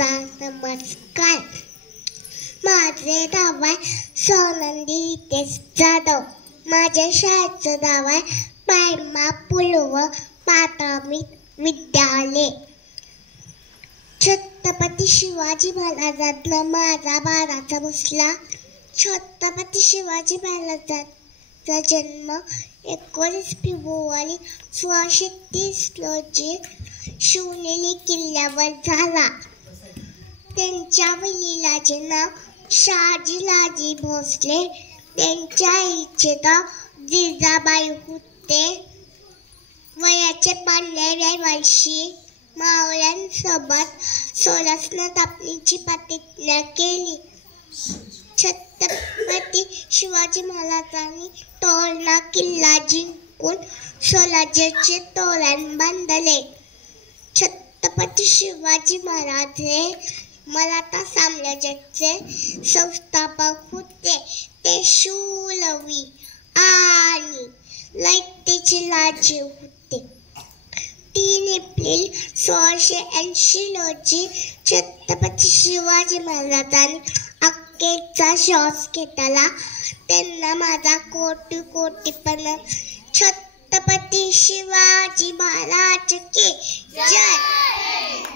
सर्वांचा नमस्कार. माझे नाव आहे सोनंदी हितेश जाधव. माझ्या शाळेचं नाव आहे पायमा पूर्व प्राथमिक विद्यालय. छत्रपती शिवाजी महाराजांना माझा बाराचा बसला. छत्रपती शिवाजी महाराजांचा जन्म 19 फेब्रुवारी 1630 रोजी शिवनेरी किल्ल्यावर झाला. त्यांच्या वडिलांचे नाव शहाजी भोसले. त्यांच्या आईचे नाव जिजाबाई होते. वयाचे 15व्या वर्षी मावळ्यांसोबत स्वराज्यात आपली प्रतिज्ञा केली. छत्रपती शिवाजी महाराजांनी तोरणा किल्ला जिंकून स्वराज्याचे तोरण बांधले. छत्रपती शिवाजी महाराज हे मराठा साम्राज्याचे संस्थापक होते. ते शूरवीर आणि लढतीचे राजे होते. 3 एप्रिल 1680 रोजी छत्रपती शिवाजी महाराजांनी अखेरचा श्वास घेतला. त्यांना माझा कोटी कोटी प्रणाम. छत्रपती शिवाजी महाराज की जय.